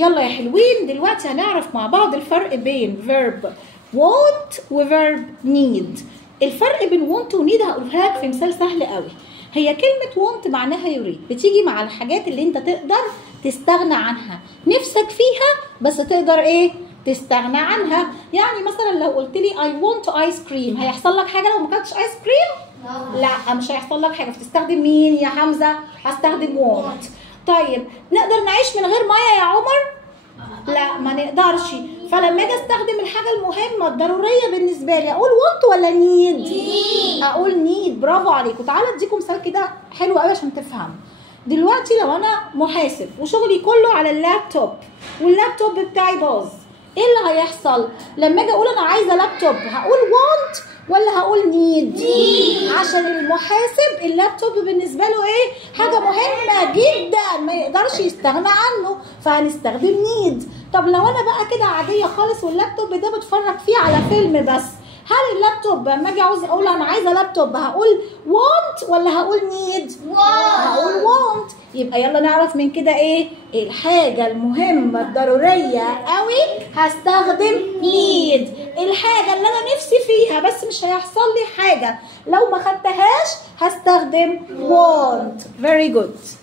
يلا يا حلوين، دلوقتي هنعرف مع بعض الفرق بين verb want و verb need. الفرق بين want و need هقولها لك في مثال سهل قوي. هي كلمة want معناها يريد، بتيجي مع الحاجات اللي انت تقدر تستغنى عنها، نفسك فيها بس تقدر ايه؟ تستغنى عنها. يعني مثلا لو قلت لي I want ice cream، هيحصل لك حاجة لو ما كانتش ايس كريم؟ لا، مش هيحصل لك حاجة. فتستخدم مين يا حمزة؟ هستخدم want. طيب نقدر نعيش من غير ميه يا عمر؟ لا، ما نقدرش. فلما اجي استخدم الحاجه المهمه الضروريه بالنسبه لي اقول want ولا need؟ اقول need. برافو عليكم. تعالى اديكم مثال كده حلو قوي عشان تفهم. دلوقتي لو انا محاسب وشغلي كله على اللابتوب واللابتوب بتاعي باظ، ايه اللي هيحصل؟ لما اجي اقول انا عايزه لابتوب هقول want ولا هقول need؟ عشان المحاسب اللابتوب بالنسبه له ايه؟ حاجه مهمه جدا ما يقدرش يستغنى عنه، فهنستخدم need. طب لو انا بقى كده عاديه خالص واللابتوب ده بتفرج فيه على فيلم بس، هل اللابتوب لما اجي عاوز اقول انا عايزه لابتوب هقول want ولا هقول need؟ هقول want. يبقى يلا نعرف من كده ايه؟ الحاجه المهمه الضروريه قوي هستخدم need. الحاجه اللي انا نفسي فيها بس مش هيحصل لي حاجه لو ما خدتهاش هستخدم want. very good.